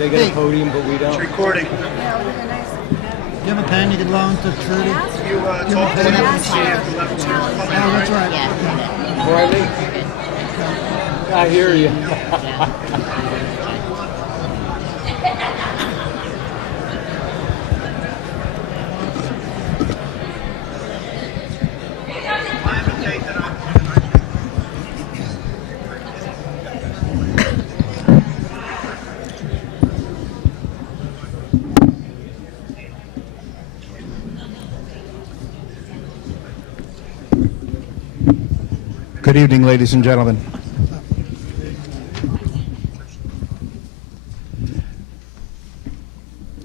They get a podium, but we don't. It's recording. Yeah, it would have been nice. Do you have a pen you could loan to Trudy? You talk to them and see if the levels are Oh, coming that's right. right. Riley? I hear you. Good evening, ladies and gentlemen.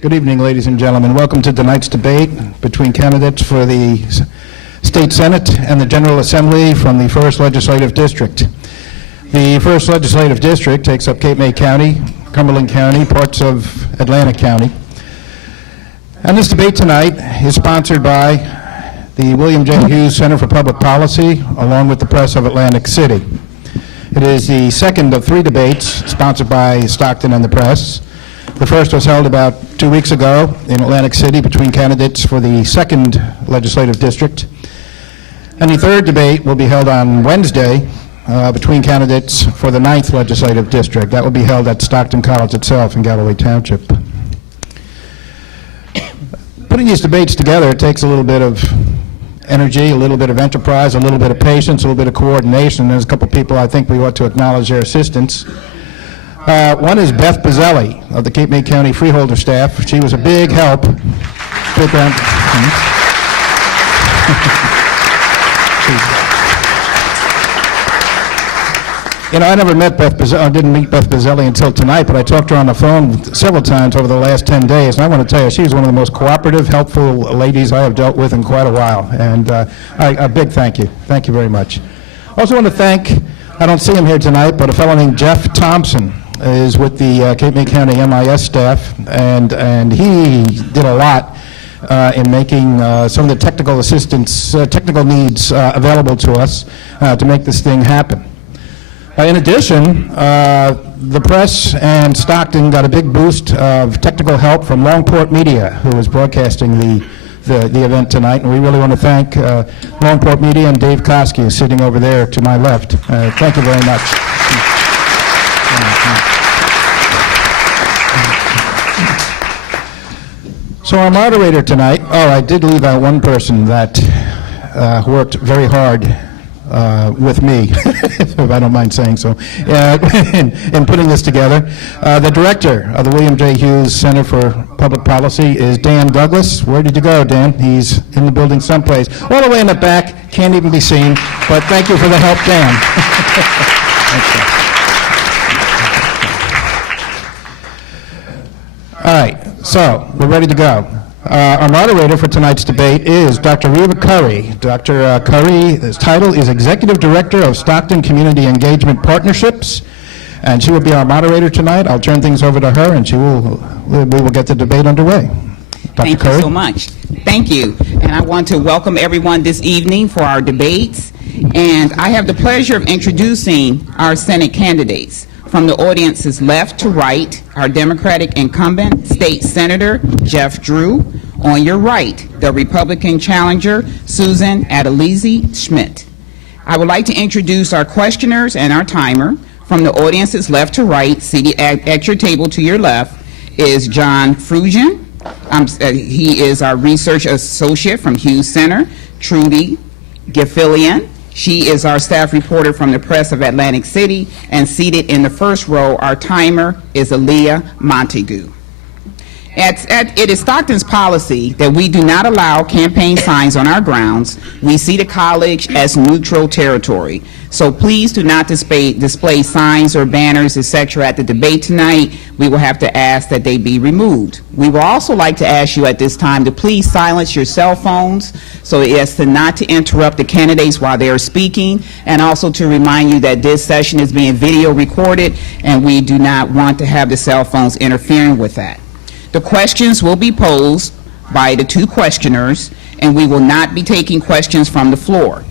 Good evening, ladies and gentlemen. Welcome to tonight's debate between candidates for the State Senate and the General Assembly from the 1st Legislative District. The 1st Legislative District takes up Cape May County, Cumberland County, parts of Atlantic County. And this debate tonight is sponsored by the William J. Hughes Center for Public Policy, along with the Press of Atlantic City. It is the second of 3 debates sponsored by Stockton and the Press. The first was held about 2 weeks ago in Atlantic City between candidates for the 2nd Legislative District. And the third debate will be held on Wednesday between candidates for the 9th Legislative District. That will be held at Stockton College itself in Galloway Township. Putting these debates together, it takes a little bit of energy, a little bit of enterprise, a little bit of patience, a little bit of coordination. There's a couple people I think we ought to acknowledge their assistance. One is Beth Bazzelli of the Cape May County Freeholder staff. She was a big help. Big round. You know, I never met Beth Bazzelli, I didn't meet Beth Bazzelli until tonight, but I talked to her on the phone several times over the last 10 days, and I want to tell you, she's one of the most cooperative, helpful ladies I have dealt with in quite a while, and a big thank you. Thank you very much. I also want to thank, I don't see him here tonight, but a fellow named Jeff Thompson is with the Cape May County MIS staff, and he did a lot in making some of the technical assistance, technical needs available to us to make this thing happen. In addition, the Press and Stockton got a big boost of technical help from Longport Media, who is broadcasting the event tonight, and we really want to thank Longport Media and Dave Koski, who's sitting over there to my left. Thank you very much. So our moderator tonight, I did leave out one person that worked very hard with me, if I don't mind saying so, in putting this together. The director of the William J. Hughes Center for Public Policy is Dan Douglas. Where did you go, Dan? He's in the building someplace. All the way in the back, can't even be seen, but thank you for the help, Dan. All right, so we're ready to go. Our moderator for tonight's debate is Dr. Reva Curry. Dr. Curry's title is Executive Director of Stockton Community Engagement Partnerships, and she will be our moderator tonight. I'll turn things over to her, and we will get the debate underway. Thank you so much. Thank you. And I want to welcome everyone this evening for our debates. And I have the pleasure of introducing our Senate candidates. From the audience's left to right, our Democratic incumbent, State Senator Jeff Drew. On your right, the Republican challenger, Susan Adelizzi-Schmid. I would like to introduce our questioners and our timer. From the audience's left to right, seated at your table to your left, is John Frugian. He is our research associate from Hughes Center. Trudy Gaffilian. She is our staff reporter from the Press of Atlantic City, and seated in the first row, our timer is Aaliyah Montague. It is Stockton's policy that we do not allow campaign signs on our grounds. We see the college as neutral territory. So please do not display signs or banners, etc. at the debate tonight. We will have to ask that they be removed. We would also like to ask you at this time to please silence your cell phones so as to not to interrupt the candidates while they are speaking, and also to remind you that this session is being video recorded and we do not want to have the cell phones interfering with that. The questions will be posed by the two questioners, and we will not be taking questions from the floor.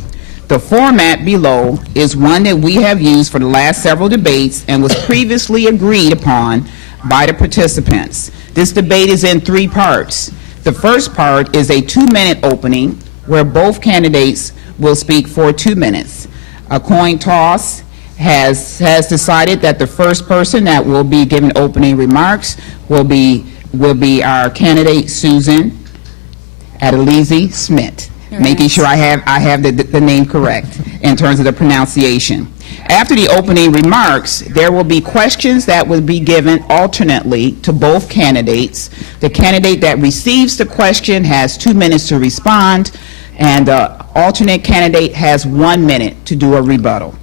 The format below is one that we have used for the last several debates and was previously agreed upon by the participants. This debate is in 3 parts. The first part is a 2-minute opening where both candidates will speak for 2 minutes. A coin toss has decided that the first person that will be giving opening remarks will be our candidate, Susan Adelizzi-Schmid. Making sure I have the name correct in terms of the pronunciation. After the opening remarks, there will be questions that will be given alternately to both candidates. The candidate that receives the question has 2 minutes to respond, and the alternate candidate has 1 minute to do a rebuttal.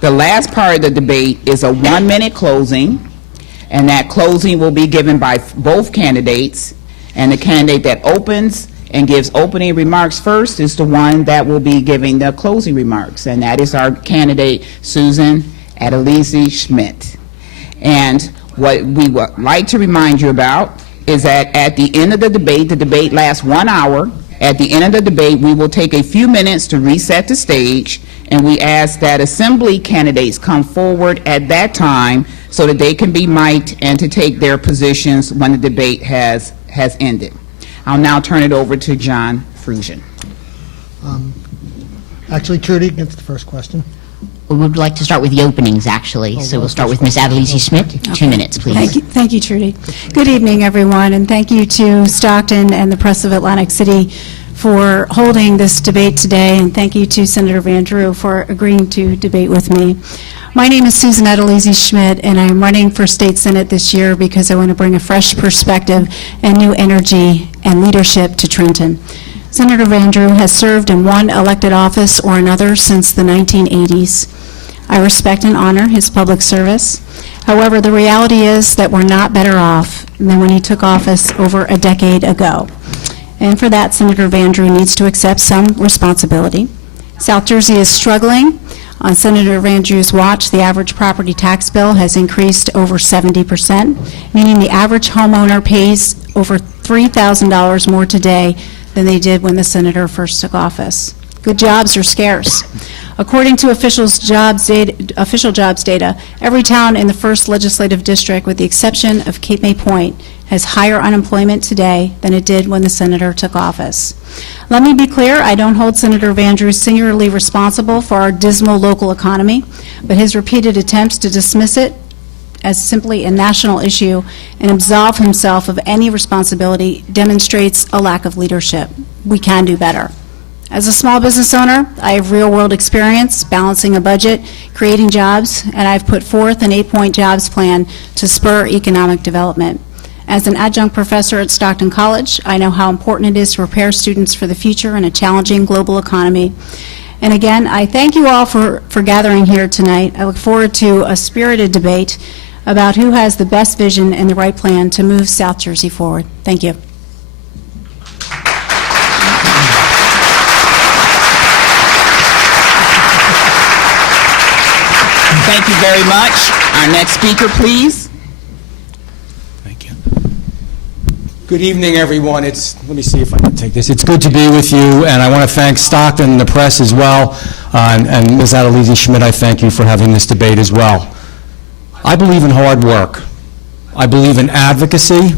The last part of the debate is a 1-minute closing, and that closing will be given by both candidates, and the candidate that opens and gives opening remarks first is the one that will be giving the closing remarks, and that is our candidate, Susan Adelizzi-Schmid. And what we would like to remind you about is that at the end of the debate lasts 1 hour. At the end of the debate, we will take a few minutes to reset the stage, and we ask that assembly candidates come forward at that time so that they can be mic'd and to take their positions when the debate has ended. I'll now turn it over to John Frusian. Actually, Trudy gets the first question. We would like to start with the openings, actually. So we'll start with Ms. Adelizzi-Schmid. 2 minutes, please. Thank you, Trudy. Good evening, everyone, and thank you to Stockton and the Press of Atlantic City for holding this debate today, and thank you to Senator Van Drew for agreeing to debate with me. My name is Susan Adelizzi-Schmid, and I'm running for State Senate this year because I want to bring a fresh perspective and new energy and leadership to Trenton. Senator Van Drew has served in one elected office or another since the 1980s. I respect and honor his public service. However, the reality is that we're not better off than when he took office over a decade ago. And for that, Senator Van Drew needs to accept some responsibility. South Jersey is struggling. On Senator Van Drew's watch, the average property tax bill has increased over 70%, meaning the average homeowner pays over $3,000 more today than they did when the senator first took office. Good jobs are scarce. According to official jobs data, every town in the 1st Legislative District, with the exception of Cape May Point, has higher unemployment today than it did when the senator took office. Let me be clear, I don't hold Senator Van Drew singularly responsible for our dismal local economy, but his repeated attempts to dismiss it as simply a national issue and absolve himself of any responsibility demonstrates a lack of leadership. We can do better. As a small business owner, I have real-world experience balancing a budget, creating jobs, and I've put forth an 8-point jobs plan to spur economic development. As an adjunct professor at Stockton College, I know how important it is to prepare students for the future in a challenging global economy. And again, I thank you all for gathering here tonight. I look forward to a spirited debate about who has the best vision and the right plan to move South Jersey forward. Thank you. Thank you very much. Our next speaker, please. Thank you. Good evening, everyone. Let me see if I can take this. It's good to be with you, and I want to thank Stockton and the press as well, and Ms. Adelizzi-Schmid, I thank you for having this debate as well. I believe in hard work. I believe in advocacy,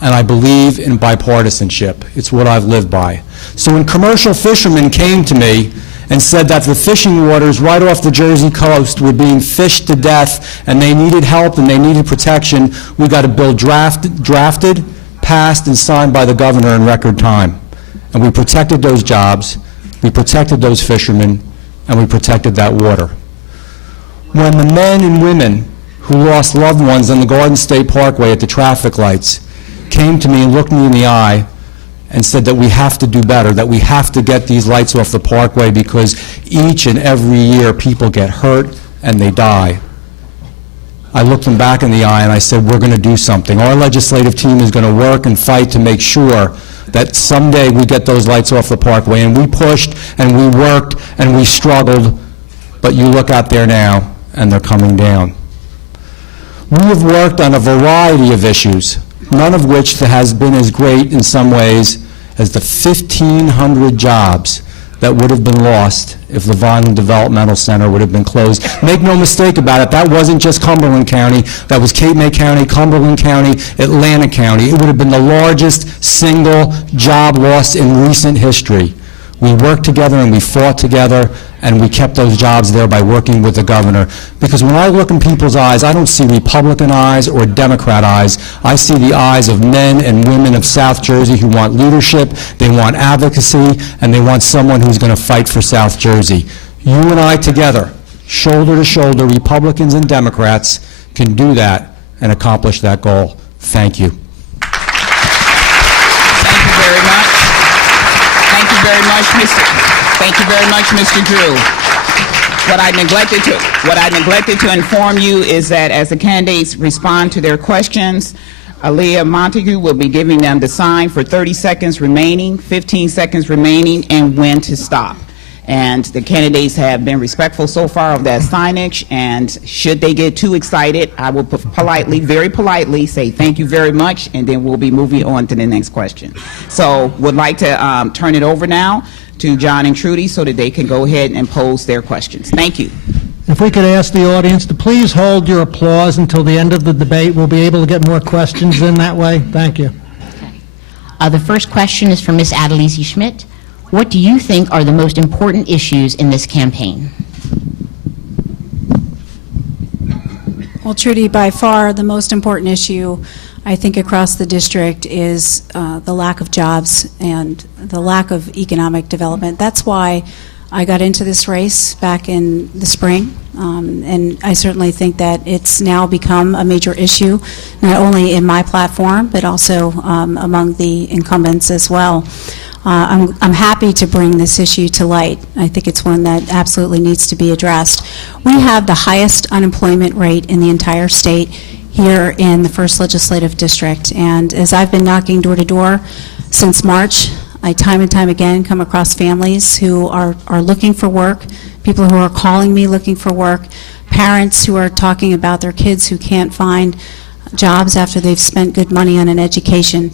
and I believe in bipartisanship. It's what I've lived by. So when commercial fishermen came to me and said that the fishing waters right off the Jersey coast were being fished to death and they needed help and they needed protection, we got a bill drafted, passed, and signed by the governor in record time. And we protected those jobs, we protected those fishermen, and we protected that water. When the men and women who lost loved ones on the Garden State Parkway at the traffic lights came to me and looked me in the eye and said that we have to do better, that we have to get these lights off the parkway because each and every year people get hurt and they die. I looked them back in the eye and I said, we're going to do something. Our legislative team is going to work and fight to make sure that someday we get those lights off the parkway. And we pushed and we worked and we struggled, but you look out there now and they're coming down. We have worked on a variety of issues, none of which has been as great in some ways as the 1,500 jobs that would have been lost if the Vineland Developmental Center would have been closed. Make no mistake about it, that wasn't just Cumberland County, that was Cape May County, Cumberland County, Atlantic County. It would have been the largest single job loss in recent history. We worked together and we fought together, and we kept those jobs there by working with the governor. Because when I look in people's eyes, I don't see Republican eyes or Democrat eyes. I see the eyes of men and women of South Jersey who want leadership, they want advocacy, and they want someone who's going to fight for South Jersey. You and I together, shoulder to shoulder, Republicans and Democrats, can do that and accomplish that goal. Thank you. Thank you very much. Thank you very much, Mr. Drew. What I neglected to inform you is that as the candidates respond to their questions, Aaliyah Montague will be giving them the sign for 30 seconds remaining, 15 seconds remaining, and when to stop. And the candidates have been respectful so far of that signage, and should they get too excited, I will politely, very politely say thank you very much, and then we'll be moving on to the next question. So would like to turn it over now to John and Trudy so that they can go ahead and pose their questions. Thank you. If we could ask the audience to please hold your applause until the end of the debate, we'll be able to get more questions in that way. Thank you. The first question is from Ms. Adelizzi-Schmid. What do you think are the most important issues in this campaign? Well, Trudy, by far the most important issue, I think, across the district is the lack of jobs and the lack of economic development. That's why I got into this race back in the spring, and I certainly think that it's now become a major issue, not only in my platform, but also among the incumbents as well. I'm happy to bring this issue to light. I think it's one that absolutely needs to be addressed. We have the highest unemployment rate in the entire state here in the 1st Legislative District, and as I've been knocking door to door since March, I time and time again come across families who are looking for work, people who are calling me looking for work, parents who are talking about their kids who can't find jobs after they've spent good money on an education.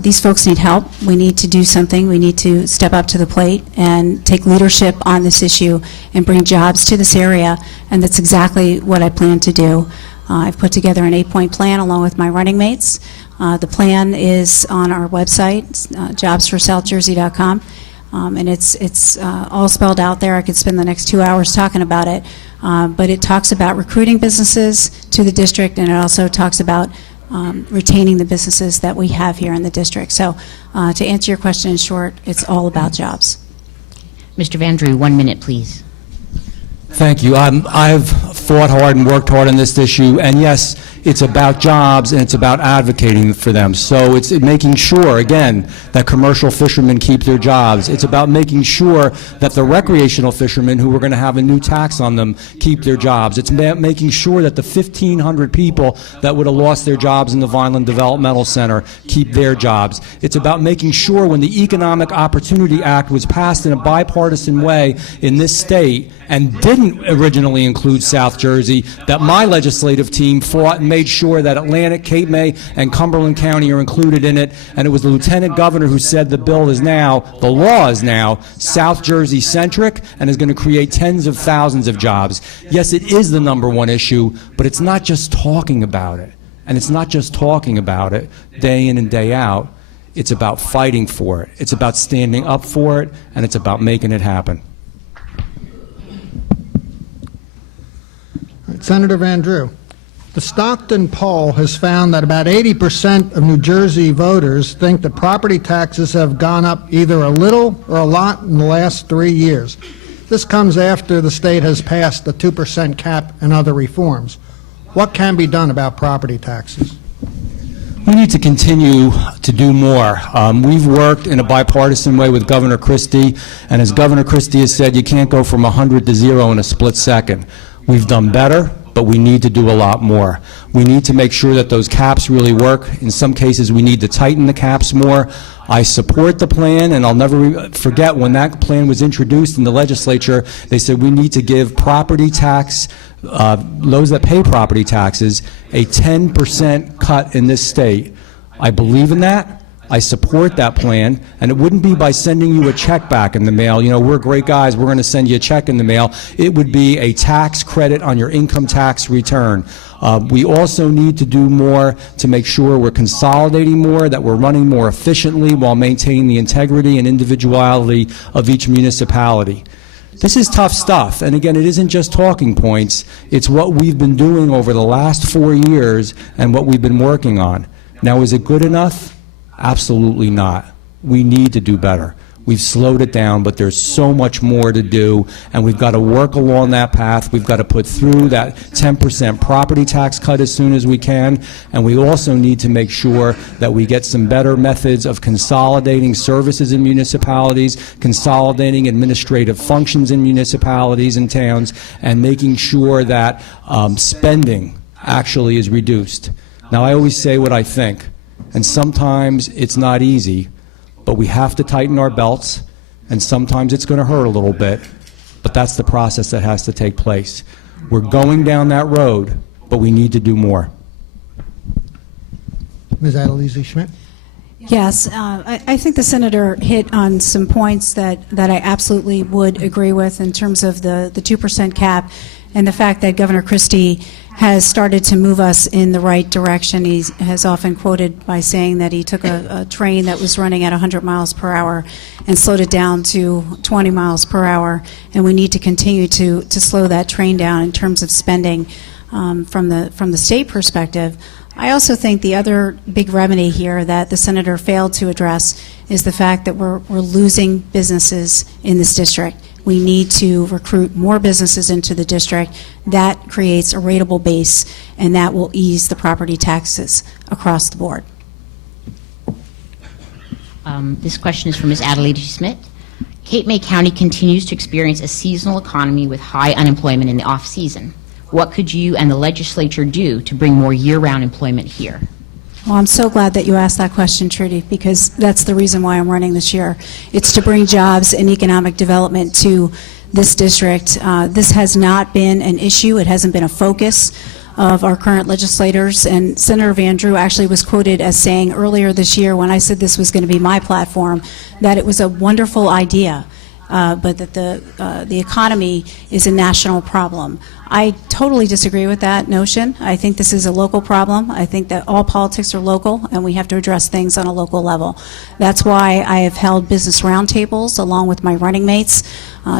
These folks need help. We need to do something. We need to step up to the plate and take leadership on this issue and bring jobs to this area, and that's exactly what I plan to do. I've put together an 8-point plan along with my running mates. The plan is on our website, jobsforsouthjersey.com, and it's all spelled out there. I could spend the next 2 hours talking about it, but it talks about recruiting businesses to the district, and it also talks about retaining the businesses that we have here in the district. So to answer your question in short, it's all about jobs. Mr. Van Drew, 1 minute, please. Thank you. I've fought hard and worked hard on this issue, and yes, it's about jobs and it's about advocating for them. So it's making sure, again, that commercial fishermen keep their jobs. It's about making sure that the recreational fishermen who are going to have a new tax on them keep their jobs. It's about making sure that the 1,500 people that would have lost their jobs in the Vineland Developmental Center keep their jobs. It's about making sure when the Economic Opportunity Act was passed in a bipartisan way in this state and didn't originally include South Jersey, that my legislative team fought and made sure that Atlantic, Cape May, and Cumberland County are included in it, and it was the Lieutenant Governor who said the law is now South Jersey centric and is going to create tens of thousands of jobs. Yes, it is the #1 issue, but it's not just talking about it, and it's not just talking about it day in and day out. It's about fighting for it. It's about standing up for it, and it's about making it happen. Senator Van Drew, the Stockton poll has found that about 80% of New Jersey voters think that property taxes have gone up either a little or a lot in the last 3 years. This comes after the state has passed the 2% cap and other reforms. What can be done about property taxes? We need to continue to do more. We've worked in a bipartisan way with Governor Christie, and as Governor Christie has said, you can't go from 100 to 0 in a split second. We've done better, but we need to do a lot more. We need to make sure that those caps really work. In some cases, we need to tighten the caps more. I support the plan, and I'll never forget when that plan was introduced in the legislature, they said we need to give property tax, those that pay property taxes, a 10% cut in this state. I believe in that, I support that plan, and it wouldn't be by sending you a check back in the mail, you know, we're great guys, we're going to send you a check in the mail. It would be a tax credit on your income tax return. We also need to do more to make sure we're consolidating more, that we're running more efficiently while maintaining the integrity and individuality of each municipality. This is tough stuff, and again, it isn't just talking points, it's what we've been doing over the last 4 years and what we've been working on. Now, is it good enough? Absolutely not. We need to do better. We've slowed it down, but there's so much more to do, and we've got to work along that path. We've got to put through that 10% property tax cut as soon as we can, and we also need to make sure that we get some better methods of consolidating services in municipalities, consolidating administrative functions in municipalities and towns, and making sure that spending actually is reduced. Now, I always say what I think, and sometimes it's not easy, but we have to tighten our belts, and sometimes it's going to hurt a little bit, but that's the process that has to take place. We're going down that road, but we need to do more. Ms. Adelizzi-Schmid? Yes, I think the senator hit on some points that I absolutely would agree with in terms of the 2% cap and the fact that Governor Christie has started to move us in the right direction. He has often quoted by saying that he took a train that was running at 100 miles per hour and slowed it down to 20 miles per hour, and we need to continue to slow that train down in terms of spending from the state perspective. I also think the other big remedy here that the senator failed to address is the fact that we're losing businesses in this district. We need to recruit more businesses into the district. That creates a rateable base, and that will ease the property taxes across the board. This question is from Ms. Adelizzi-Schmid. Cape May County continues to experience a seasonal economy with high unemployment in the off-season. What could you and the legislature do to bring more year-round employment here? Well, I'm so glad that you asked that question, Trudy, because that's the reason why I'm running this year. It's to bring jobs and economic development to this district. This has not been an issue. It hasn't been a focus of our current legislators, and Senator Van Drew actually was quoted as saying earlier this year when I said this was going to be my platform that it was a wonderful idea. But that the economy is a national problem. I totally disagree with that notion. I think this is a local problem. I think that all politics are local, and we have to address things on a local level. That's why I have held business roundtables along with my running mates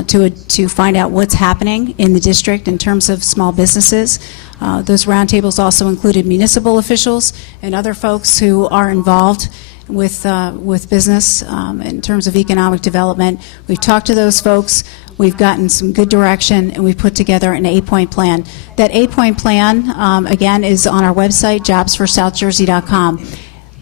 to find out what's happening in the district in terms of small businesses. Those roundtables also included municipal officials and other folks who are involved with business in terms of economic development. We've talked to those folks. We've gotten some good direction, and we've put together an 8-point plan. That 8-point plan, again, is on our website, jobsforsouthjersey.com.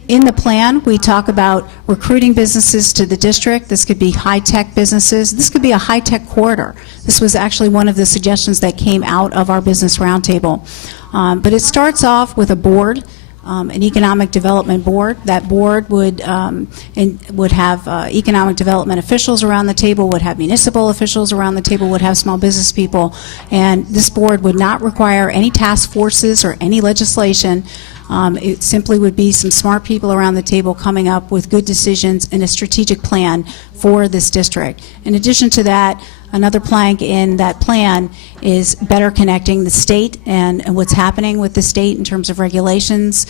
In the plan, we talk about recruiting businesses to the district. This could be high-tech businesses. This could be a high-tech corridor. This was actually one of the suggestions that came out of our business roundtable. But it starts off with a board, an economic development board. That board would have economic development officials around the table, would have municipal officials around the table, would have small business people, and this board would not require any task forces or any legislation. It simply would be some smart people around the table coming up with good decisions and a strategic plan for this district. In addition to that, another plank in that plan is better connecting the state and what's happening with the state in terms of regulations,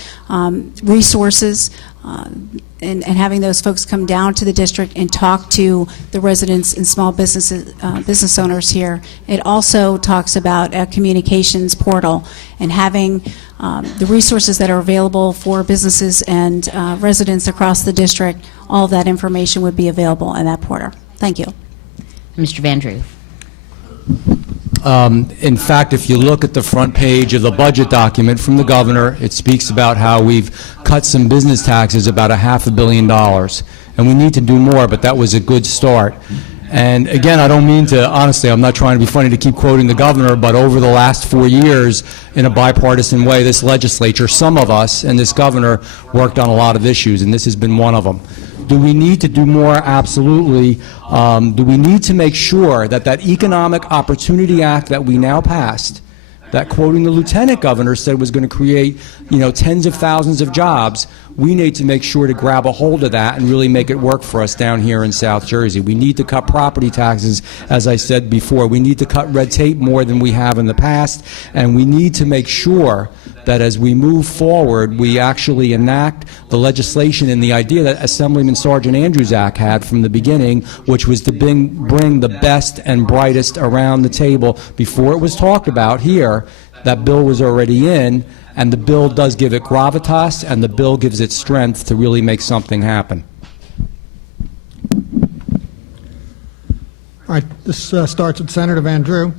resources, and having those folks come down to the district and talk to the residents and small business owners here. It also talks about a communications portal and having the resources that are available for businesses and residents across the district. All of that information would be available in that portal. Thank you. Mr. Van Drew. In fact, if you look at the front page of the budget document from the governor, it speaks about how we've cut some business taxes about $500 million. And we need to do more, but that was a good start. And again, I don't mean to, honestly, I'm not trying to be funny to keep quoting the governor, but over the last 4 years, in a bipartisan way, this legislature, some of us, and this governor worked on a lot of issues, and this has been one of them. Do we need to do more? Absolutely. Do we need to make sure that that Economic Opportunity Act that we now passed, that, quoting the lieutenant governor, said was going to create, tens of thousands of jobs, we need to make sure to grab a hold of that and really make it work for us down here in South Jersey. We need to cut property taxes, as I said before. We need to cut red tape more than we have in the past, and we need to make sure that as we move forward, we actually enact the legislation and the idea that Assemblyman Sergeant Andrewzak had from the beginning, which was to bring the best and brightest around the table. Before it was talked about here, that bill was already in, and the bill does give it gravitas, and the bill gives it strength to really make something happen. All right, this starts with Senator Van Drew.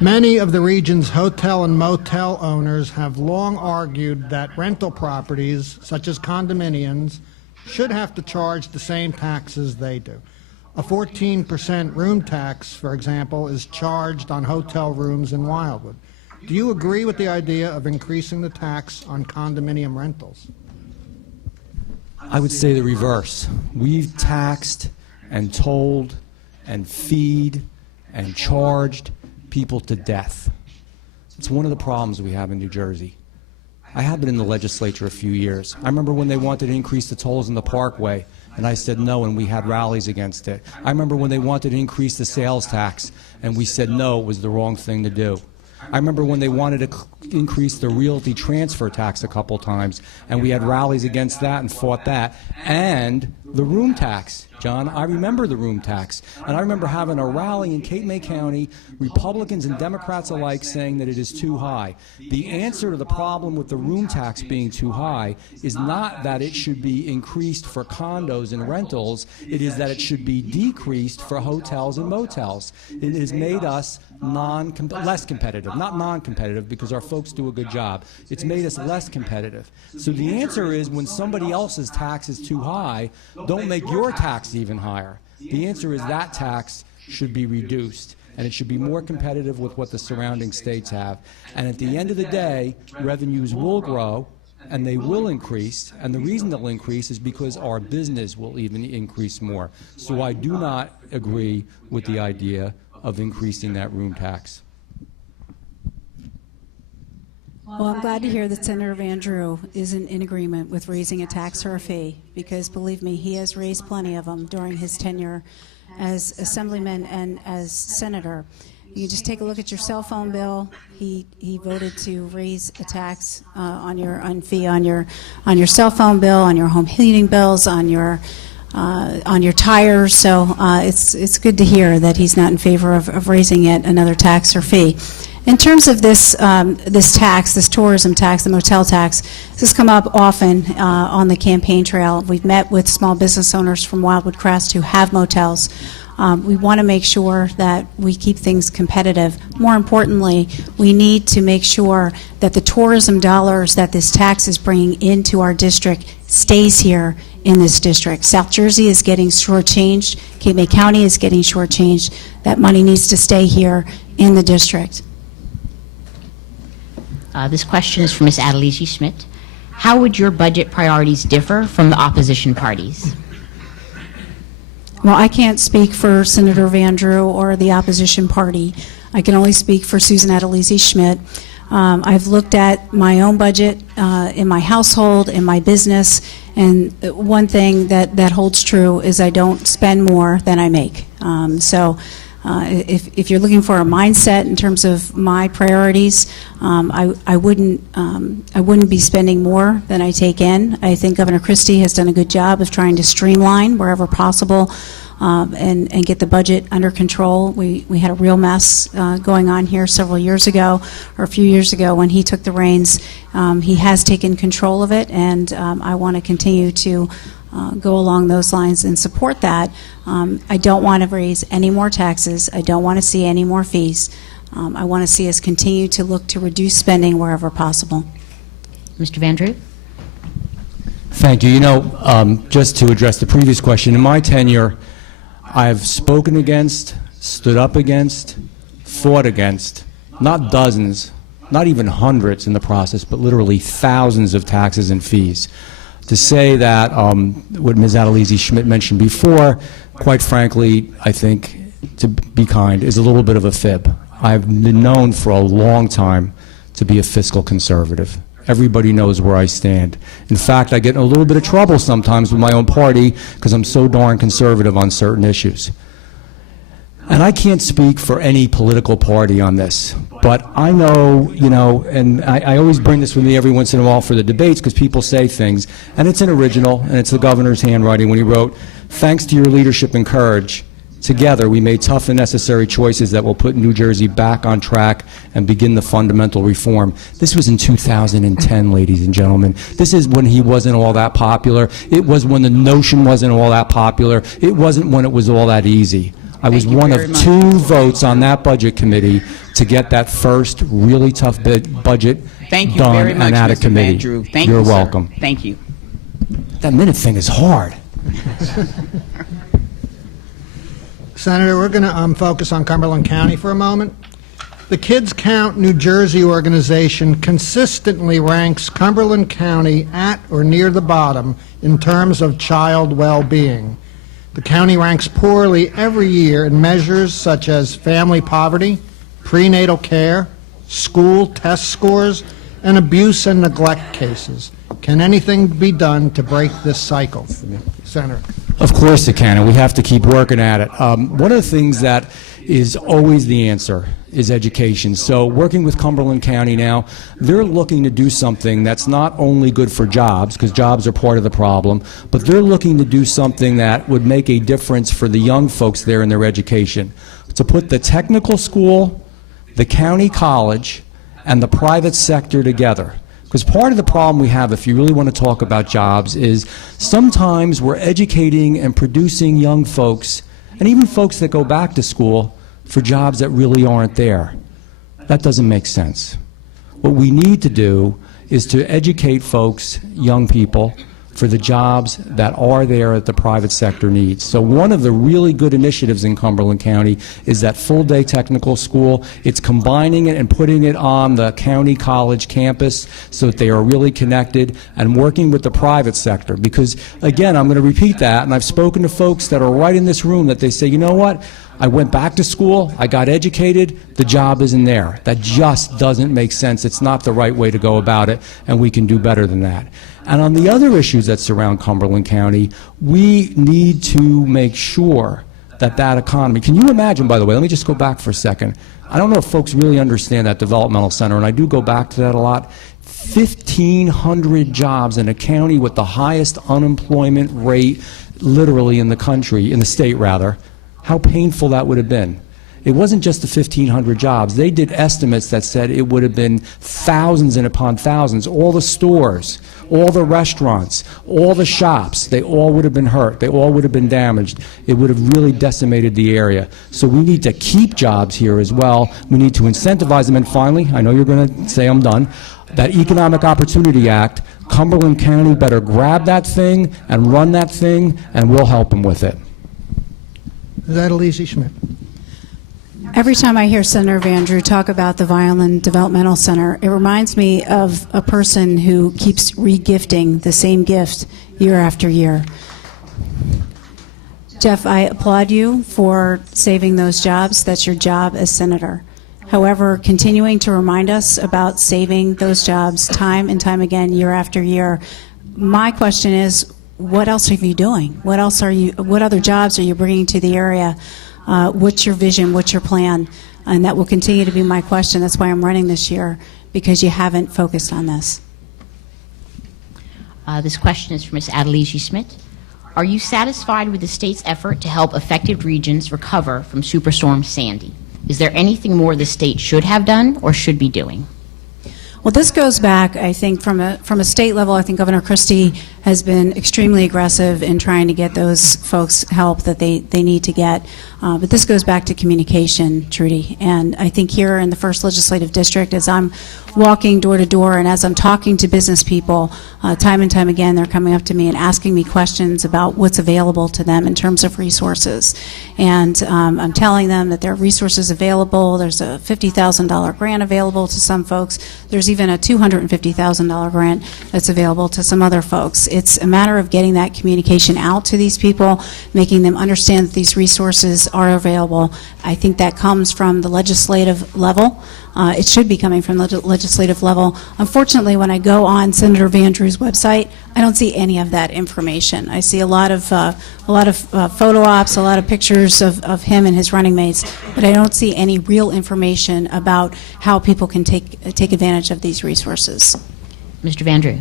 Many of the region's hotel and motel owners have long argued that rental properties, such as condominiums, should have to charge the same taxes they do. A 14% room tax, for example, is charged on hotel rooms in Wildwood. Do you agree with the idea of increasing the tax on condominium rentals? I would say the reverse. We've taxed and told and feed and charged people to death. It's one of the problems we have in New Jersey. I have been in the legislature a few years. I remember when they wanted to increase the tolls in the Parkway, and I said no, and we had rallies against it. I remember when they wanted to increase the sales tax, and we said no, it was the wrong thing to do. I remember when they wanted to increase the realty transfer tax a couple times, and we had rallies against that and fought that. And the room tax, John, I remember the room tax. And I remember having a rally in Cape May County, Republicans and Democrats alike saying that it is too high. The answer to the problem with the room tax being too high is not that it should be increased for condos and rentals, it is that it should be decreased for hotels and motels. It has made us less competitive, not non-competitive, because our folks do a good job. It's made us less competitive. So the answer is, when somebody else's tax is too high, don't make your tax even higher. The answer is that tax should be reduced, and it should be more competitive with what the surrounding states have. And at the end of the day, revenues will grow, and they will increase, and the reason they'll increase is because our business will even increase more. So I do not agree with the idea of increasing that room tax. Well, I'm glad to hear that Senator Van Drew isn't in agreement with raising a tax or a fee, because believe me, he has raised plenty of them during his tenure as Assemblyman and as Senator. You just take a look at your cell phone bill. He voted to raise a tax on your cell phone bill, on your home heating bills, on your tires. So it's good to hear that he's not in favor of raising yet another tax or fee. In terms of this tax, this tourism tax, the motel tax, this has come up often on the campaign trail. We've met with small business owners from Wildwood Crest who have motels. We want to make sure that we keep things competitive. More importantly, we need to make sure that the tourism dollars that this tax is bringing into our district stays here in this district. South Jersey is getting shortchanged. Cape May County is getting shortchanged. That money needs to stay here in the district. This question is from Ms. Adelizzi-Schmid. How would your budget priorities differ from the opposition parties? Well, I can't speak for Senator Van Drew or the opposition party. I can only speak for Susan Adelizzi-Schmid. I've looked at my own budget in my household, in my business, and one thing that holds true is I don't spend more than I make. If you're looking for a mindset in terms of my priorities, I wouldn't be spending more than I take in. I think Governor Christie has done a good job of trying to streamline wherever possible and get the budget under control. We had a real mess going on here several years ago, or a few years ago when he took the reins. He has taken control of it, and I want to continue to go along those lines and support that. I don't want to raise any more taxes. I don't want to see any more fees. I want to see us continue to look to reduce spending wherever possible. Mr. Van Drew? Thank you. You know, just to address the previous question, in my tenure, I've spoken against, stood up against, fought against, not dozens, not even hundreds in the process, but literally thousands of taxes and fees. To say that what Ms. Adelizzi-Schmid mentioned before, quite frankly, I think, to be kind, is a little bit of a fib. I've been known for a long time to be a fiscal conservative. Everybody knows where I stand. In fact, I get in a little bit of trouble sometimes with my own party because I'm so darn conservative on certain issues. And I can't speak for any political party on this, but I know, and I always bring this with me every once in a while for the debates because people say things, and it's an original, and it's the governor's handwriting when he wrote, "Thanks to your leadership and courage, together we made tough and necessary choices that will put New Jersey back on track and begin the fundamental reform." This was in 2010, ladies and gentlemen. This is when he wasn't all that popular. It was when the notion wasn't all that popular. It wasn't when it was all that easy. I was one of 2 votes on that budget committee to get that first really tough budget done and out of committee. Andrew. Thank You're you, sir. welcome. Thank you. That minute thing is hard. Senator, we're going to focus on Cumberland County for a moment. The Kids Count New Jersey organization consistently ranks Cumberland County at or near the bottom in terms of child well-being. The county ranks poorly every year in measures such as family poverty, prenatal care, school test scores, and abuse and neglect cases. Can anything be done to break this cycle? Senator. Of course it can, and we have to keep working at it. One of the things that is always the answer is education. So working with Cumberland County now, they're looking to do something that's not only good for jobs, because jobs are part of the problem, but they're looking to do something that would make a difference for the young folks there in their education. To put the technical school, the county college, and the private sector together. Because part of the problem we have, if you really want to talk about jobs, is sometimes we're educating and producing young folks, and even folks that go back to school, for jobs that really aren't there. That doesn't make sense. What we need to do is to educate folks, young people, for the jobs that are there that the private sector needs. So one of the really good initiatives in Cumberland County is that full-day technical school. It's combining it and putting it on the county college campus so that they are really connected, and working with the private sector. Because, again, I'm going to repeat that, and I've spoken to folks that are right in this room that they say, you know what? I went back to school, I got educated, the job isn't there. That just doesn't make sense. It's not the right way to go about it, and we can do better than that. And on the other issues that surround Cumberland County, we need to make sure that that economy, can you imagine, by the way, let me just go back for a second. I don't know if folks really understand that developmental center, and I do go back to that a lot. 1,500 jobs in a county with the highest unemployment rate literally in the country, in the state rather. How painful that would have been. It wasn't just the 1,500 jobs. They did estimates that said it would have been thousands and upon thousands. All the stores, all the restaurants, all the shops, they all would have been hurt. They all would have been damaged. It would have really decimated the area. So we need to keep jobs here as well. We need to incentivize them. And finally, I know you're going to say I'm done, that Economic Opportunity Act, Cumberland County better grab that thing and run that thing, and we'll help them with it. Adelizzi-Schmid. Every time I hear Senator Vandrew talk about the Violin Developmental Center, it reminds me of a person who keeps re-gifting the same gift year after year. Jeff, I applaud you for saving those jobs. That's your job as senator. However, continuing to remind us about saving those jobs time and time again, year after year, my question is, what else are you doing? What other jobs are you bringing to the area? What's your vision? What's your plan? And that will continue to be my question. That's why I'm running this year, because you haven't focused on this. This question is from Ms. Adelizzi-Schmid. Are you satisfied with the state's effort to help affected regions recover from Superstorm Sandy? Is there anything more the state should have done or should be doing? Well, this goes back, I think, from a state level. I think Governor Christie has been extremely aggressive in trying to get those folks help that they need to get. But this goes back to communication, Trudy. And I think here in the 1st Legislative District, as I'm walking door to door and as I'm talking to business people, time and time again, they're coming up to me and asking me questions about what's available to them in terms of resources. And I'm telling them that there are resources available. There's a $50,000 grant available to some folks. There's even a $250,000 grant that's available to some other folks. It's a matter of getting that communication out to these people, making them understand that these resources are available. I think that comes from the legislative level. It should be coming from the legislative level. Unfortunately, when I go on Senator Van Drew's website, I don't see any of that information. I see a lot of photo ops, a lot of pictures of him and his running mates, but I don't see any real information about how people can take advantage of these resources. Mr. Van Drew.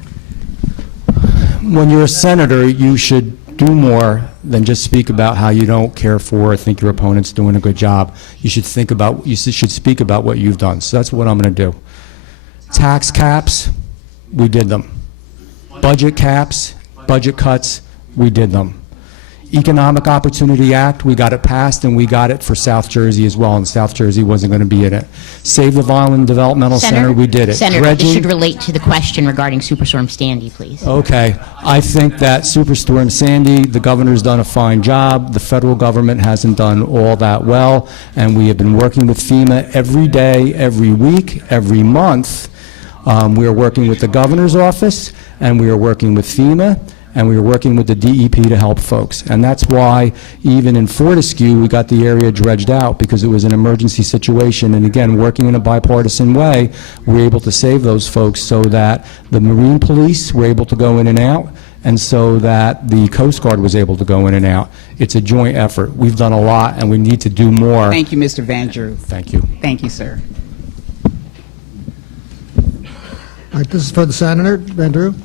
When you're a senator, you should do more than just speak about how you don't care for or think your opponent's doing a good job. You should speak about what you've done. So that's what I'm going to do. Tax caps, we did them. Budget caps, budget cuts, we did them. Economic Opportunity Act, we got it passed, and we got it for South Jersey as well, and South Jersey wasn't going to be in it. Save the Violin Developmental Center, we did it. Senator, this should relate to the question regarding Superstorm Sandy, please. Okay. I think that Superstorm Sandy, the governor's done a fine job. The federal government hasn't done all that well, and we have been working with FEMA every day, every week, every month. We are working with the governor's office, and we are working with FEMA, and we are working with the DEP to help folks. And that's why even in Fortescue, we got the area dredged out, because it was an emergency situation. And again, working in a bipartisan way, we're able to save those folks so that the Marine Police were able to go in and out, and so that the Coast Guard was able to go in and out. It's a joint effort. We've done a lot, and we need to do more. Thank you, Mr. Van Drew. Thank you. Thank you, sir. All right, this is for the Senator, Van Drew.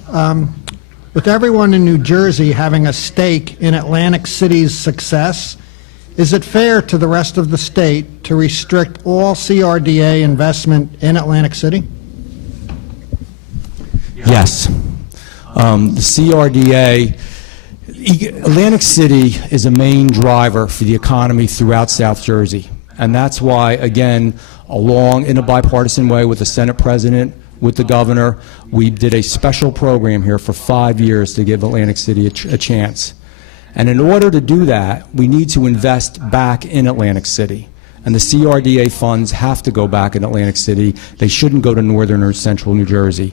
With everyone in New Jersey having a stake in Atlantic City's success, is it fair to the rest of the state to restrict all CRDA investment in Atlantic City? Yes. The CRDA, Atlantic City is a main driver for the economy throughout South Jersey. And that's why, again, along in a bipartisan way with the Senate President, with the governor, we did a special program here for 5 years to give Atlantic City a chance. And in order to do that, we need to invest back in Atlantic City. And the CRDA funds have to go back in Atlantic City. They shouldn't go to northern or central New Jersey.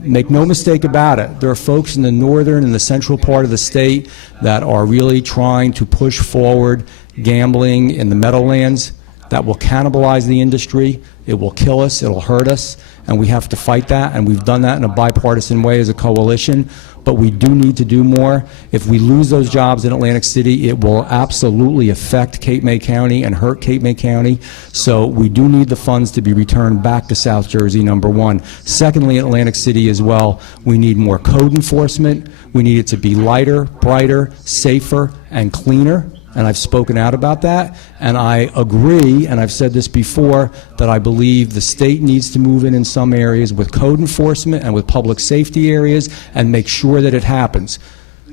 Make no mistake about it, there are folks in the northern and the central part of the state that are really trying to push forward gambling in the Meadowlands. That will cannibalize the industry. It will kill us. It'll hurt us. And we have to fight that. And we've done that in a bipartisan way as a coalition. But we do need to do more. If we lose those jobs in Atlantic City, it will absolutely affect Cape May County and hurt Cape May County. So we do need the funds to be returned back to South Jersey, number one. Secondly, Atlantic City as well, we need more code enforcement. We need it to be lighter, brighter, safer, and cleaner. And I've spoken out about that, and I agree, and I've said this before, that I believe the state needs to move in some areas with code enforcement and with public safety areas and make sure that it happens.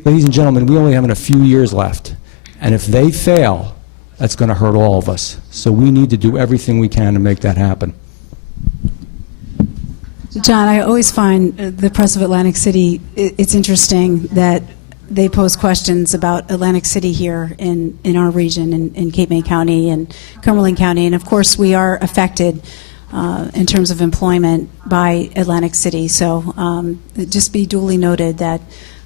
Ladies and gentlemen, we only have a few years left, and if they fail, that's going to hurt all of us. So we need to do everything we can to make that happen. John, I always find the press of Atlantic City, it's interesting that they pose questions about Atlantic City here in our region, in Cape May County and Cumberland County. And of course, we are affected in terms of employment by Atlantic City. So just be duly noted that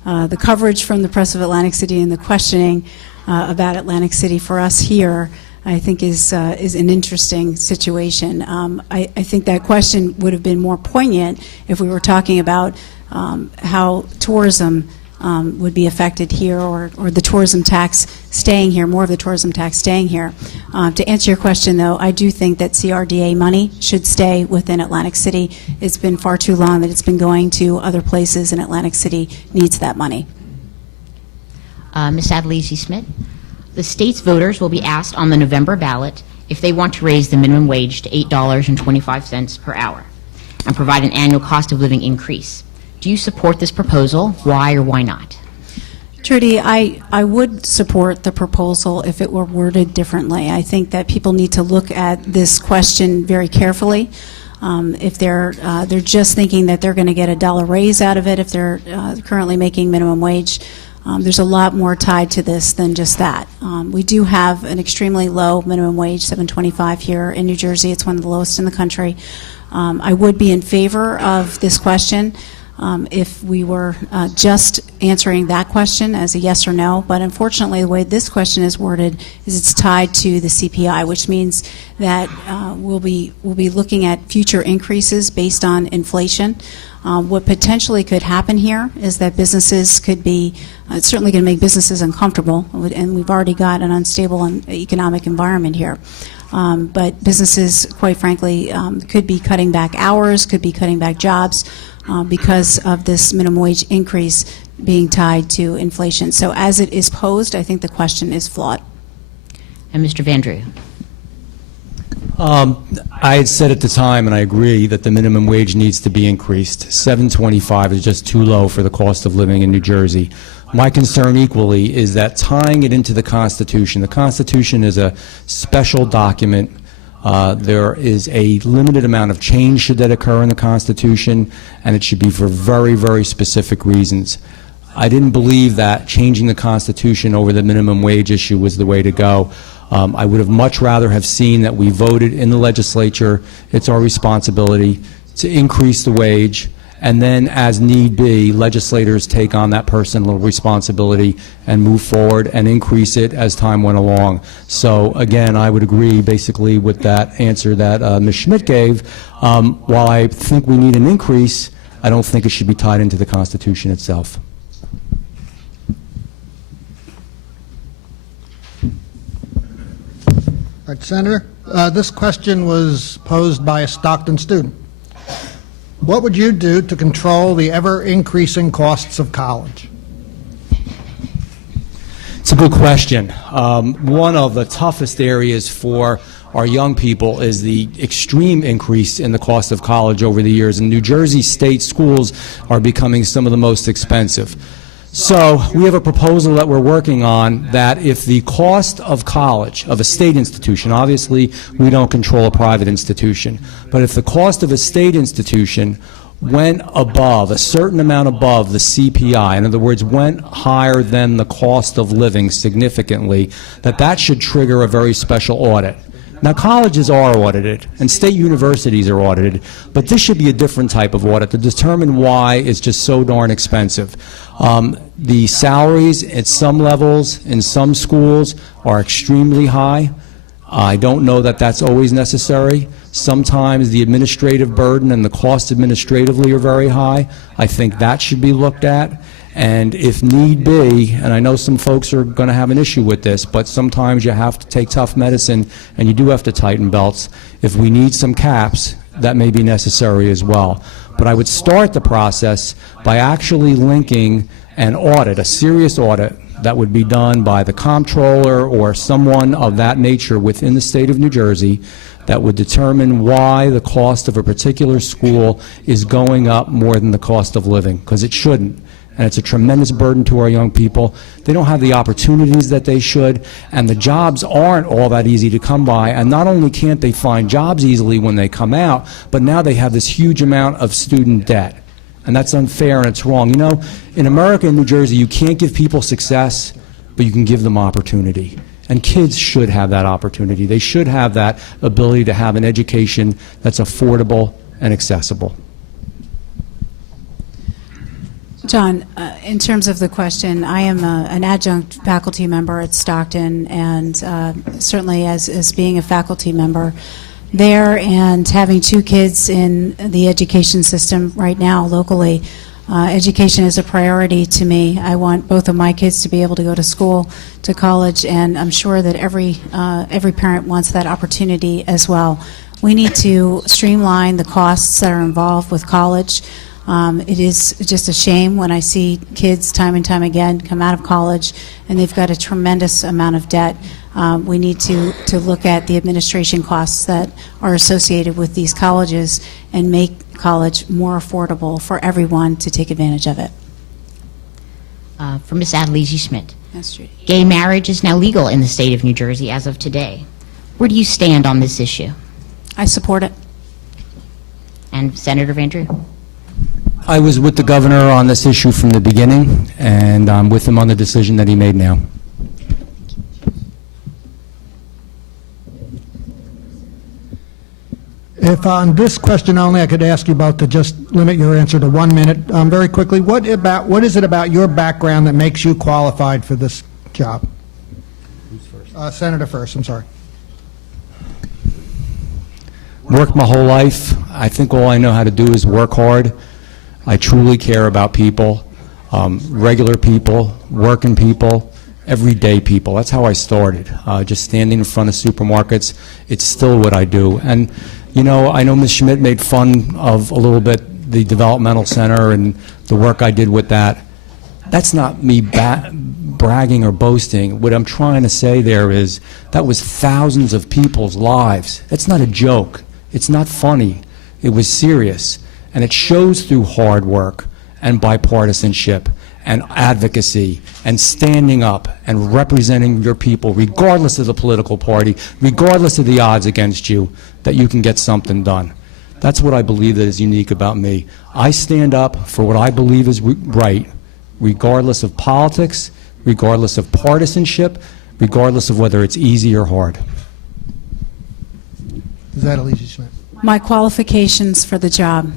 the coverage from the press of Atlantic City and the questioning about Atlantic City for us here, I think is an interesting situation. I think that question would have been more poignant if we were talking about how tourism would be affected here, or the tourism tax staying here, more of the tourism tax staying here. To answer your question, though, I do think that CRDA money should stay within Atlantic City. It's been far too long that it's been going to other places, and Atlantic City needs that money. Ms. Adelizzi-Schmid, the state's voters will be asked on the November ballot if they want to raise the minimum wage to $8.25 per hour and provide an annual cost of living increase. Do you support this proposal? Why or why not? Trudy, I would support the proposal if it were worded differently. I think that people need to look at this question very carefully. If they're just thinking that they're going to get a dollar raise out of it, if they're currently making minimum wage, there's a lot more tied to this than just that. We do have an extremely low minimum wage, $7.25 here in New Jersey. It's one of the lowest in the country. I would be in favor of this question. if we were just answering that question as a yes or no. But unfortunately, the way this question is worded is it's tied to the CPI, which means that we'll be looking at future increases based on inflation. What potentially could happen here is that businesses could be, it's certainly going to make businesses uncomfortable, and we've already got an unstable economic environment here. But businesses, quite frankly, could be cutting back hours, could be cutting back jobs because of this minimum wage increase being tied to inflation. So as it is posed, I think the question is flawed. And Mr. Vandrew. I had said at the time, and I agree, that the minimum wage needs to be increased. $7.25 is just too low for the cost of living in New Jersey. My concern equally is that tying it into the Constitution is a special document. There is a limited amount of change should that occur in the Constitution, and it should be for very, very specific reasons. I didn't believe that changing the Constitution over the minimum wage issue was the way to go. I would have much rather have seen that we voted in the legislature. It's our responsibility to increase the wage, and then as need be, legislators take on that personal responsibility and move forward and increase it as time went along. So again, I would agree basically with that answer that Ms. Schmidt gave. While I think we need an increase, I don't think it should be tied into the Constitution itself. All right, Senator, this question was posed by a Stockton student. What would you do to control the ever-increasing costs of college? It's a good question. One of the toughest areas for our young people is the extreme increase in the cost of college over the years. And New Jersey state schools are becoming some of the most expensive. So we have a proposal that we're working on that if the cost of college, of a state institution, obviously we don't control a private institution, but if the cost of a state institution went above, a certain amount above the CPI, in other words, went higher than the cost of living significantly, that should trigger a very special audit. Now, colleges are audited, and state universities are audited, but this should be a different type of audit to determine why it's just so darn expensive. The salaries at some levels in some schools are extremely high. I don't know that that's always necessary. Sometimes the administrative burden and the cost administratively are very high. I think that should be looked at. And if need be, and I know some folks are going to have an issue with this, but sometimes you have to take tough medicine and you do have to tighten belts. If we need some caps, that may be necessary as well. But I would start the process by actually linking an audit, a serious audit, that would be done by the comptroller or someone of that nature within the state of New Jersey that would determine why the cost of a particular school is going up more than the cost of living, because it shouldn't. And it's a tremendous burden to our young people. They don't have the opportunities that they should, and the jobs aren't all that easy to come by. And not only can't they find jobs easily when they come out, but now they have this huge amount of student debt. And that's unfair and it's wrong. You know, in America and New Jersey, you can't give people success, but you can give them opportunity. And kids should have that opportunity. They should have that ability to have an education that's affordable and accessible. John, in terms of the question, I am an adjunct faculty member at Stockton, and certainly as being a faculty member there and having two kids in the education system right now locally, education is a priority to me. I want both of my kids to be able to go to school, to college, and I'm sure that every parent wants that opportunity as well. We need to streamline the costs that are involved with college. It is just a shame when I see kids time and time again come out of college and they've got a tremendous amount of debt. We need to look at the administration costs that are associated with these colleges and make college more affordable for everyone to take advantage of it. For Ms. Adelizzi-Schmid. That's true. Gay marriage is now legal in the state of New Jersey as of today. Where do you stand on this issue? I support it. And Senator Vandrew? I was with the governor on this issue from the beginning, and I'm with him on the decision that he made now. If on this question only, I could ask you about to just limit your answer to 1 minute. Very quickly, what is it about your background that makes you qualified for this job? Who's first? Senator first, I'm sorry. Worked my whole life. I think all I know how to do is work hard. I truly care about people, regular people, working people, everyday people. That's how I started, just standing in front of supermarkets. It's still what I do. And, you know, I know Ms. Schmidt made fun of a little bit the developmental center and the work I did with that. That's not me bragging or boasting. What I'm trying to say there is that was thousands of people's lives. That's not a joke. It's not funny. It was serious. And it shows through hard work and bipartisanship and advocacy and standing up and representing your people, regardless of the political party, regardless of the odds against you, that you can get something done. That's what I believe that is unique about me. I stand up for what I believe is right, regardless of politics, regardless of partisanship, regardless of whether it's easy or hard. Susan Adelizzi-Schmid. My qualifications for the job.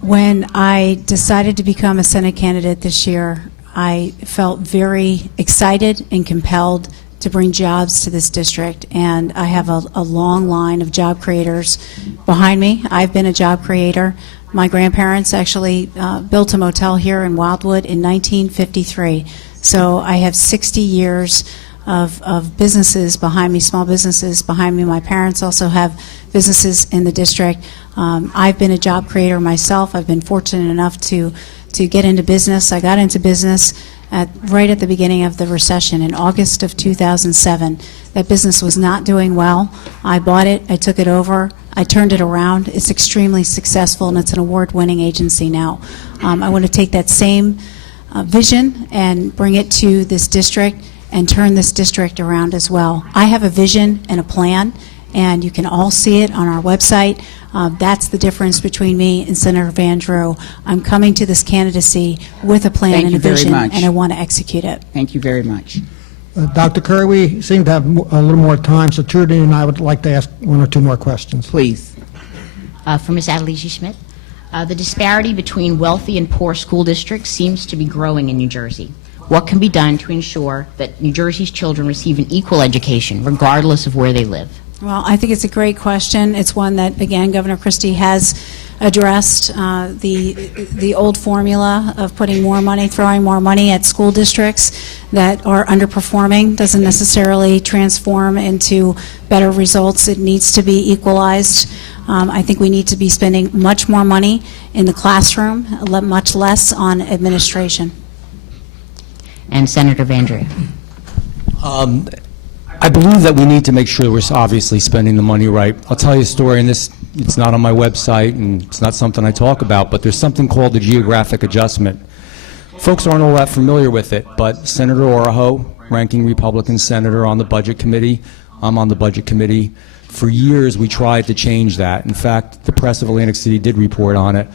When I decided to become a Senate candidate this year, I felt very excited and compelled to bring jobs to this district, and I have a long line of job creators behind me. I've been a job creator. My grandparents actually built a motel here in Wildwood in 1953, so I have 60 years of businesses behind me, small businesses behind me. My parents also have businesses in the district. I've been a job creator myself. I've been fortunate enough to get into business. I got into business right at the beginning of the recession in August of 2007. That business was not doing well. I bought it. I took it over. I turned it around. It's extremely successful, and it's an award-winning agency now. I want to take that same vision and bring it to this district and turn this district around as well. I have a vision and a plan, and you can all see it on our website. That's the difference between me and Senator Van Drew. I'm coming to this candidacy with a plan and a vision, and I want to execute it. Thank you very much. Dr. Curry, we seem to have a little more time, so Trudy and I would like to ask one or two more questions. Please. For Ms. Adelizzi-Schmid. The disparity between wealthy and poor school districts seems to be growing in New Jersey. What can be done to ensure that New Jersey's children receive an equal education, regardless of where they live? Well, I think it's a great question. It's one that, again, Governor Christie has addressed. The old formula of putting more money, throwing more money at school districts that are underperforming doesn't necessarily transform into better results. It needs to be equalized. I think we need to be spending much more money in the classroom, much less on administration. And Senator Van Drew. I believe that we need to make sure we're obviously spending the money right. I'll tell you a story, and it's not on my website, and it's not something I talk about, but there's something called the Geographic Adjustment. Folks aren't all that familiar with it, but Senator Oraho, ranking Republican senator on the Budget Committee, I'm on the Budget Committee. For years, we tried to change that. In fact, the press of Atlantic City did report on it.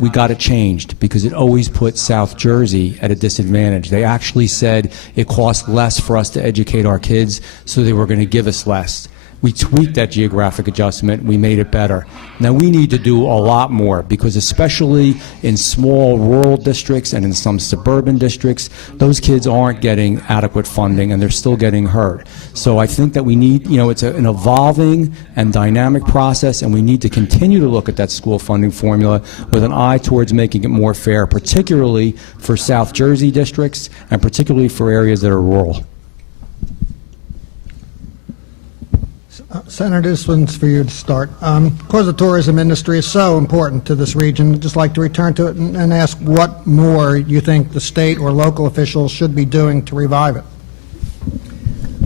We got it changed because it always put South Jersey at a disadvantage. They actually said it cost less for us to educate our kids, so they were going to give us less. We tweaked that geographic adjustment. We made it better. Now we need to do a lot more because especially in small rural districts and in some suburban districts, those kids aren't getting adequate funding and they're still getting hurt. So I think that we need, it's an evolving and dynamic process, and we need to continue to look at that school funding formula with an eye towards making it more fair, particularly for South Jersey districts and particularly for areas that are rural. Senator, this one's for you to start. Because the tourism industry is so important to this region, I'd just like to return to it and ask what more you think the state or local officials should be doing to revive it.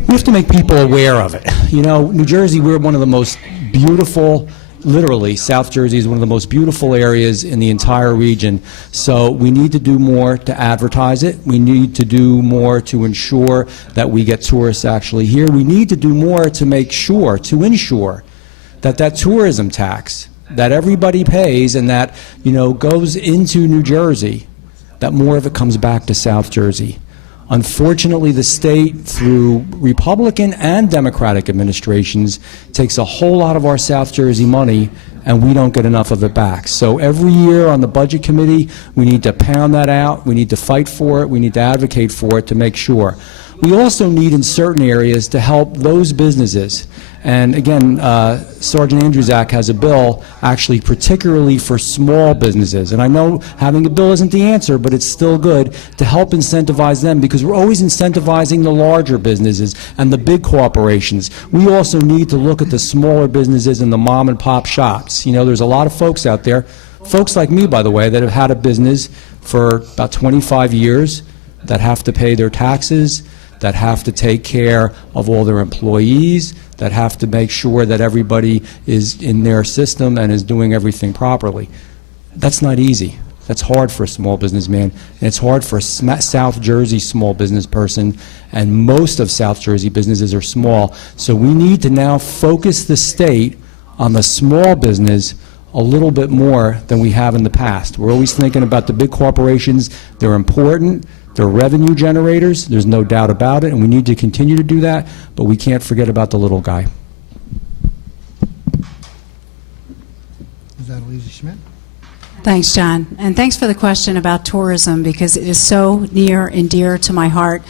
We have to make people aware of it. New Jersey, we're one of the most beautiful, literally, South Jersey is one of the most beautiful areas in the entire region. So we need to do more to advertise it. We need to do more to ensure that we get tourists actually here. We need to do more to make sure, to ensure that that tourism tax that everybody pays and that, goes into New Jersey, that more of it comes back to South Jersey. Unfortunately, the state, through Republican and Democratic administrations, takes a whole lot of our South Jersey money, and we don't get enough of it back. So every year on the Budget Committee, we need to pound that out, we need to fight for it, we need to advocate for it to make sure. We also need in certain areas to help those businesses. And again, Sergeant Andrewzak has a bill actually particularly for small businesses. And I know having a bill isn't the answer, but it's still good to help incentivize them, because we're always incentivizing the larger businesses and the big corporations. We also need to look at the smaller businesses and the mom and pop shops. You know, there's a lot of folks out there, folks like me, by the way, that have had a business for about 25 years, that have to pay their taxes, that have to take care of all their employees, that have to make sure that everybody is in their system and is doing everything properly. That's not easy. That's hard for a small businessman, and it's hard for a South Jersey small business person, and most of South Jersey businesses are small. So we need to now focus the state on the small business a little bit more than we have in the past. We're always thinking about the big corporations. They're important. They're revenue generators, there's no doubt about it, and we need to continue to do that, but we can't forget about the little guy. Is that Adelizzi-Schmid? Thanks, John. And thanks for the question about tourism, because it is so near and dear to my heart.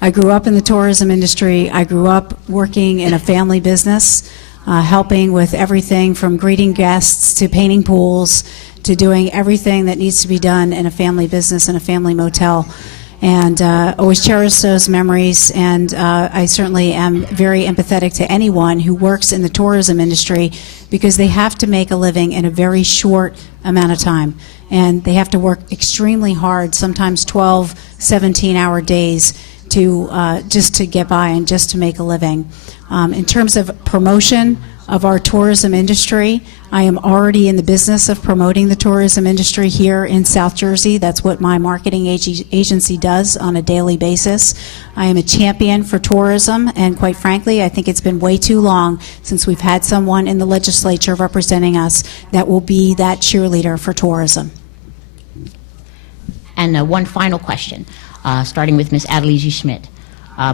I grew up in the tourism industry. I grew up working in a family business, helping with everything from greeting guests to painting pools to doing everything that needs to be done in a family business and a family motel. And always cherish those memories, and I certainly am very empathetic to anyone who works in the tourism industry, because they have to make a living in a very short amount of time, and they have to work extremely hard, sometimes 12, 17-hour days to just to get by and just to make a living. In terms of promotion of our tourism industry, I am already in the business of promoting the tourism industry here in South Jersey. That's what my marketing agency does on a daily basis. I am a champion for tourism, and quite frankly, I think it's been way too long since we've had someone in the legislature representing us that will be that cheerleader for tourism. And one final question, starting with Ms. Adelizzi-Schmid.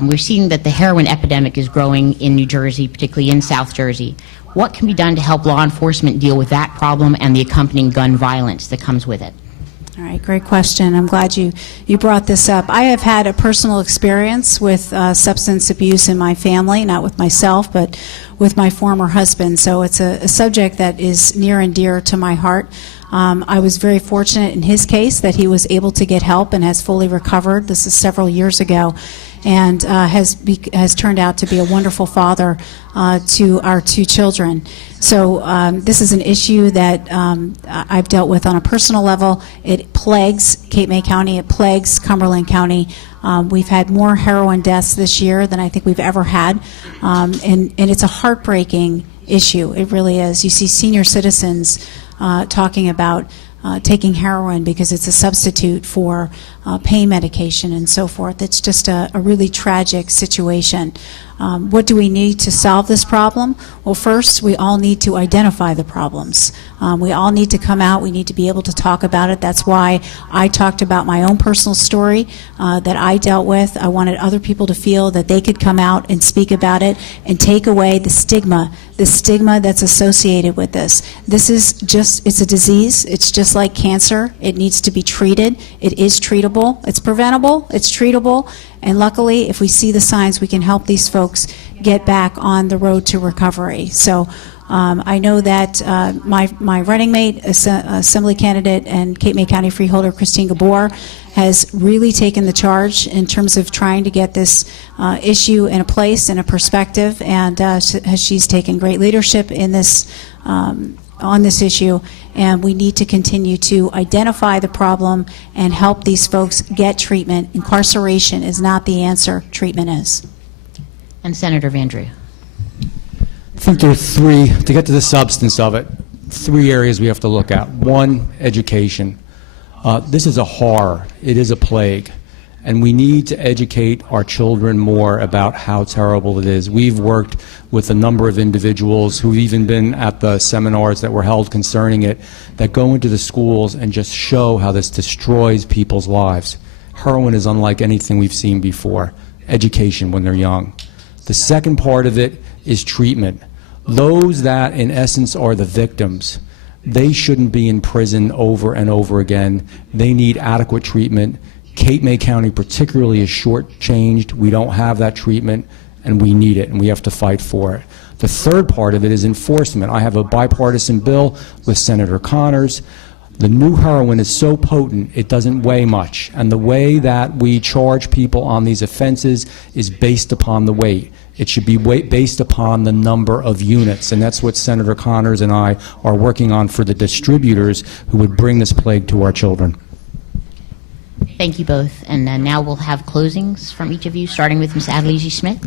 We're seeing that the heroin epidemic is growing in New Jersey, particularly in South Jersey. What can be done to help law enforcement deal with that problem and the accompanying gun violence that comes with it? All right, great question. I'm glad you brought this up. I have had a personal experience with substance abuse in my family, not with myself, but with my former husband. So it's a subject that is near and dear to my heart. I was very fortunate in his case that he was able to get help and has fully recovered. This is several years ago, and has turned out to be a wonderful father to our two children. So this is an issue that I've dealt with on a personal level. It plagues Cape May County. It plagues Cumberland County. We've had more heroin deaths this year than I think we've ever had, and it's a heartbreaking issue. It really is. You see senior citizens talking about taking heroin because it's a substitute for pain medication and so forth. It's just a really tragic situation. What do we need to solve this problem? Well, first, we all need to identify the problems. We all need to come out. We need to be able to talk about it. That's why I talked about my own personal story that I dealt with. I wanted other people to feel that they could come out and speak about it and take away the stigma that's associated with this. This is just, it's a disease. It's just like cancer. It needs to be treated. It is treatable. It's preventable. It's treatable. And luckily, if we see the signs, we can help these folks get back on the road to recovery. So I know that my running mate, Assembly candidate and Cape May County Freeholder Christine Gabor, has really taken the charge in terms of trying to get this issue in a place, in a perspective, and she's taken great leadership in this on this issue, and we need to continue to identify the problem and help these folks get treatment. Incarceration is not the answer, treatment is. And Senator Van Drew. I think there are three, to get to the substance of it, three areas we have to look at. One, education. This is a horror. It is a plague. And we need to educate our children more about how terrible it is. We've worked with a number of individuals who've even been at the seminars that were held concerning it, that go into the schools and just show how this destroys people's lives, heroin is unlike anything we've seen before. Education when they're young. The second part of it is treatment. Those that, in essence, are the victims, they shouldn't be in prison over and over again. They need adequate treatment. Cape May County particularly is shortchanged. We don't have that treatment, and we need it, and we have to fight for it. The third part of it is enforcement. I have a bipartisan bill with Senator Connors. The new heroin is so potent, it doesn't weigh much. And the way that we charge people on these offenses is based upon the weight. It should be based upon the number of units. And that's what Senator Connors and I are working on for the distributors who would bring this plague to our children. Thank you both. And now we'll have closings from each of you, starting with Ms. Adelizzi-Schmid.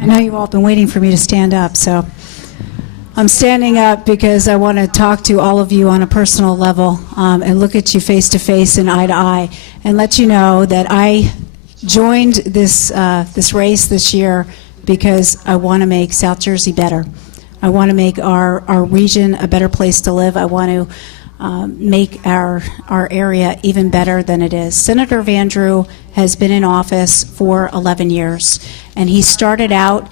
I know you've all been waiting for me to stand up, so I'm standing up because I want to talk to all of you on a personal level and look at you face to face and eye to eye and let you know that I joined this race this year because I want to make South Jersey better. I want to make our region a better place to live. I want to make our area even better than it is. Senator Vandrew has been in office for 11 years, and he started out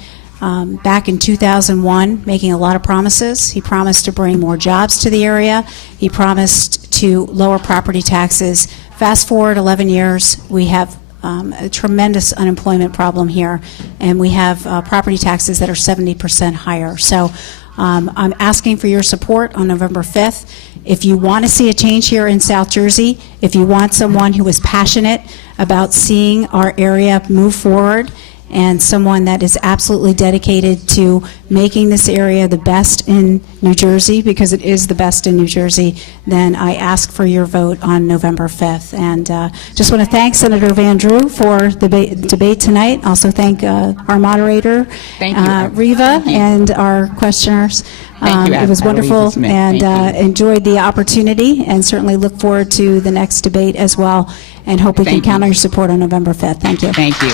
back in 2001 making a lot of promises. He promised to bring more jobs to the area. He promised to lower property taxes. Fast forward 11 years, we have a tremendous unemployment problem here, and we have property taxes that are 70% higher. So I'm asking for your support on November 5th. If you want to see a change here in South Jersey, if you want someone who is passionate about seeing our area move forward, and someone that is absolutely dedicated to making this area the best in New Jersey, because it is the best in New Jersey, then I ask for your vote on November 5th. And just want to thank Senator Vandrew for the debate tonight. Also thank our moderator, Thank you. Riva, and our questioners. Thank you, It was wonderful, Adelizzi-Schmid. and Thank you. enjoyed the opportunity, and certainly look forward to the next debate as well, and hope we can Thank you. count on your support on November 5th. Thank you. Thank you.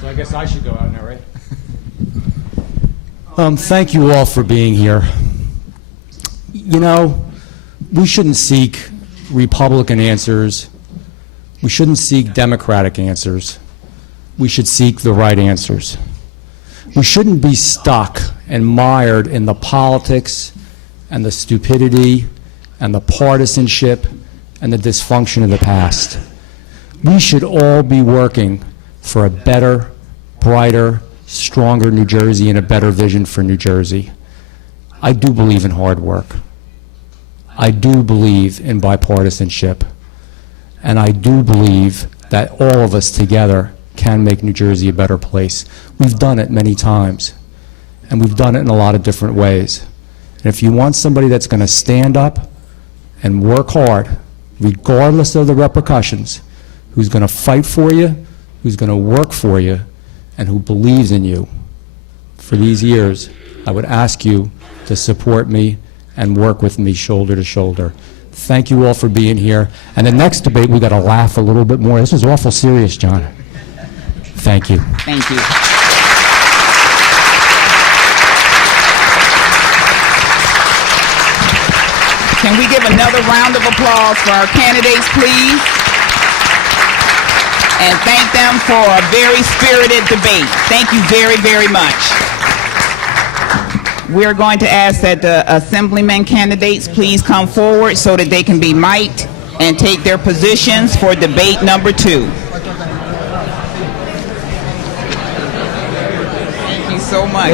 So I guess I should go out now, right? Thank you all for being here. You know, we shouldn't seek Republican answers. We shouldn't seek Democratic answers. We should seek the right answers. We shouldn't be stuck and mired in the politics and the stupidity and the partisanship and the dysfunction of the past. We should all be working for a better, brighter, stronger New Jersey and a better vision for New Jersey. I do believe in hard work. I do believe in bipartisanship. And I do believe that all of us together can make New Jersey a better place. We've done it many times, and we've done it in a lot of different ways. And if you want somebody that's going to stand up and work hard, regardless of the repercussions, who's going to fight for you, who's going to work for you, and who believes in you for these years, I would ask you to support me and work with me shoulder to shoulder. Thank you all for being here. And the next debate, we got to laugh a little bit more. This is awful serious, John. Thank you. Thank you. Can we give another round of applause for our candidates, please? And thank them for a very spirited debate. Thank you very, very much. We're going to ask that the assemblyman candidates please come forward so that they can be mic'd and take their positions for debate number 2. Thank you so much.